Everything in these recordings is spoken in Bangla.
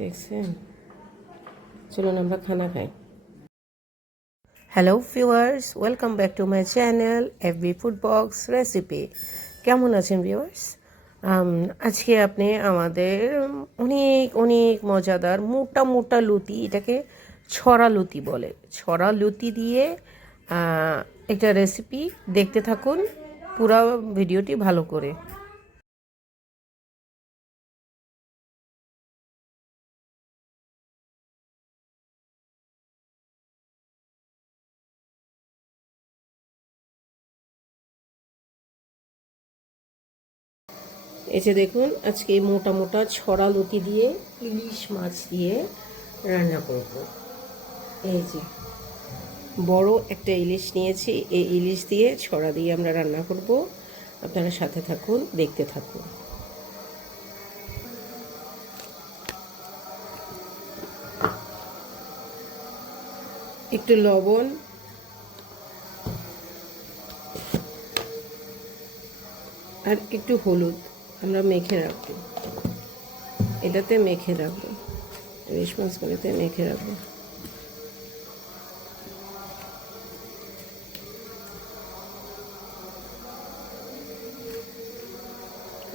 দেখছেন? চলুন আমরা খানা খাই। Hello viewers welcome back to my channel FB food box recipe কেমন আছেন ভিউয়ার্স আজকে আপনি আমাদের অনেক অনেক মজাদার মোটা মোটা লুতি, এটাকে ছড়া লুতি বলে। ছড়া লুতি দিয়ে একটা রেসিপি দেখতে থাকুন, পুরো ভিডিওটি ভালো করে। যে দেখুন, আজকে মোটা মোটা ছড়া লতি দিয়ে ইলিশ মাছ দিয়ে রান্না করব। এই যে, বড় একটা ইলিশ নিয়েছি, এই ইলিশ দিয়ে ছড়া দিয়ে আমরা রান্না করব। আপনারা সাথে থাকুন, দেখতে থাকুন। একটু লবণ, আর একটু হলুদ। আমরা মেখে রাখব। এটাতে মেখে রাখব। মাছগুলোতে মেখে রাখব।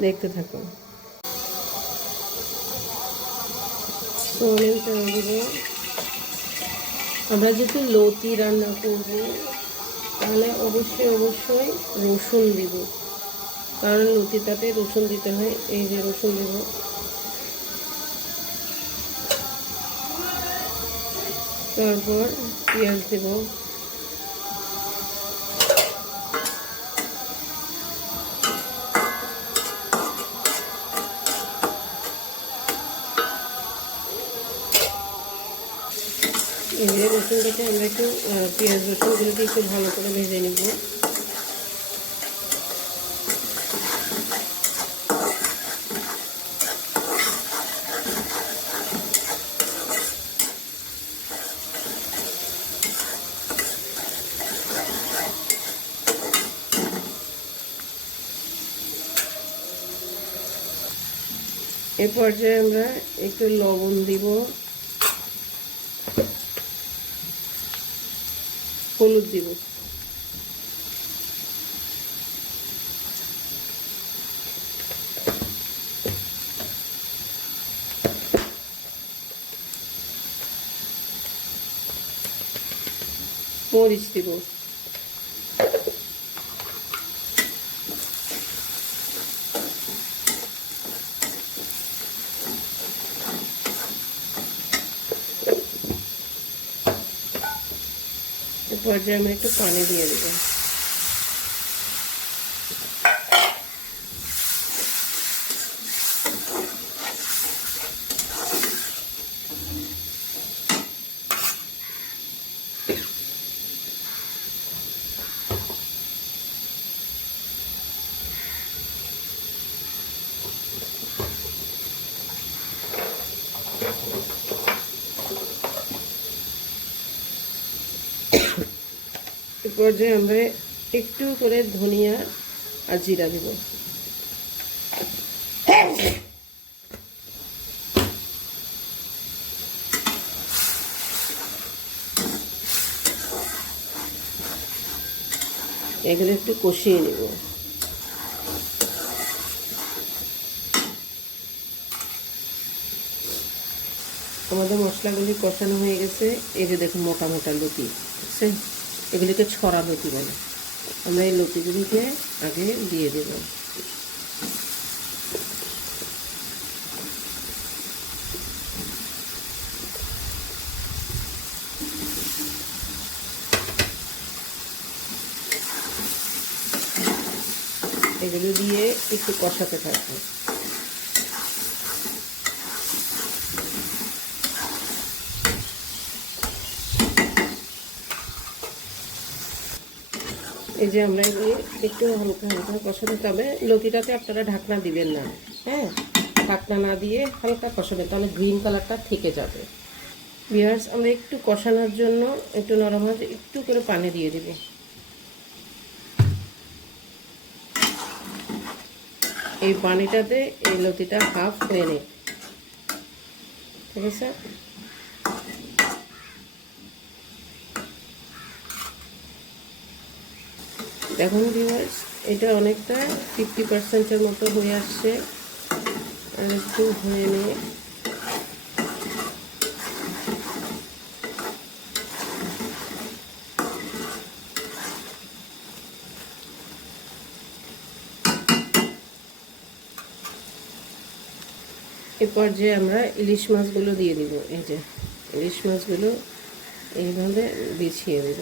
দেখতে থাকুন। আমরা যেহেতু লতি রান্না করব, তাহলে অবশ্যই অবশ্যই রসুন দিব। কারণ লতিটাতে রসুন দিতে হয়, এই যে রসুন দেব। তারপর পেঁয়াজ দেব। এই যে রসুনটাকে আমরা একটু পেঁয়াজ রসুনগুলোকে একটু ভালো করে ভেজে নেব। এ পর্যায়ে আমরা একটু লবণ দিব। হলুদ দিব। মরিচ দিব। পর্যায়ে আমি একটু পানি দিয়ে দেবো। পর্যায়ে আমরা একটু করে ধনিয়া আর জিরা দিব। এগুলো একটু কষিয়ে নেব। আমাদের মশলাগুলি কষানো হয়ে গেছে যে দেখুন মোটা মোটা লতি বুঝছেন এগুলিকে ছড়া লতি বলে? আমরা এই লতিগুলিকে আগে দিয়ে দেব। এগুলো দিয়ে একটু কষাতে থাকব। এই যে আমরা একটু হালকা হালকা কষাতে তবে লতিটাতে আপনারা ঢাকনা দিবেন না। হ্যাঁ? ঢাকনা না দিয়ে হালকা কষাবেন, তাহলে গ্রিন কালারটা থেকে যাবে। বিয়ার্স আমরা একটু কষানোর জন্য একটু নরম হাতে একটু করে পানি দিয়ে দিব। এই পানিটাতে এই লতিটা হাফ হয়ে ঠিক আছে? দেখুন ভিউয়ার্স এটা অনেকটা ফিফটি পার্সেন্টের মতো হয়ে আসছে। আর একটু হয়ে নিয়ে এ পর্যায়ে আমরা ইলিশ মাছগুলো দিয়ে দিব, এই যে ইলিশ মাছগুলো এইভাবে বিছিয়ে দেব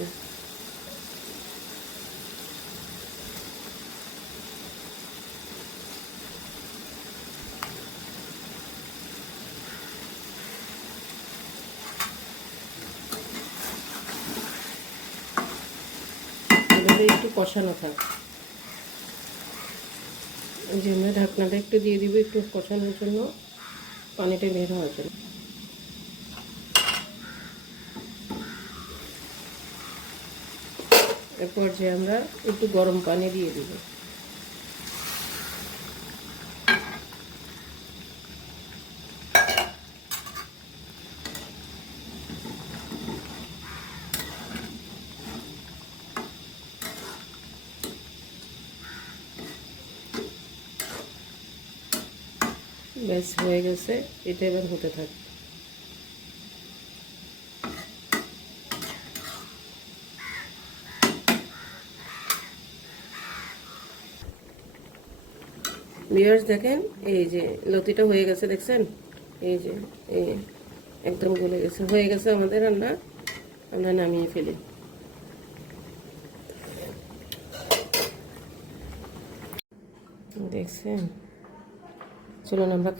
এভাবে একটু কষানো থাক। যে আমরা ঢাকনাটা একটু দিয়ে দিব একটু কষানোর জন্য, পানিটা বের হওয়ার জন্য। এরপর যে আমরা একটু গরম পানি দিয়ে দিব। ব্যাস হয়ে গেছে, এটা এবার হতে থাকবে বিয়ার্স দেখেন, এই যে লতিটা হয়ে গেছে, দেখছেন? এই যে, এই একদম গলে গেছে। হয়ে গেছে আমাদের রান্না। আমরা নামিয়ে ফেলি। দেখছেন? চলুন আমরা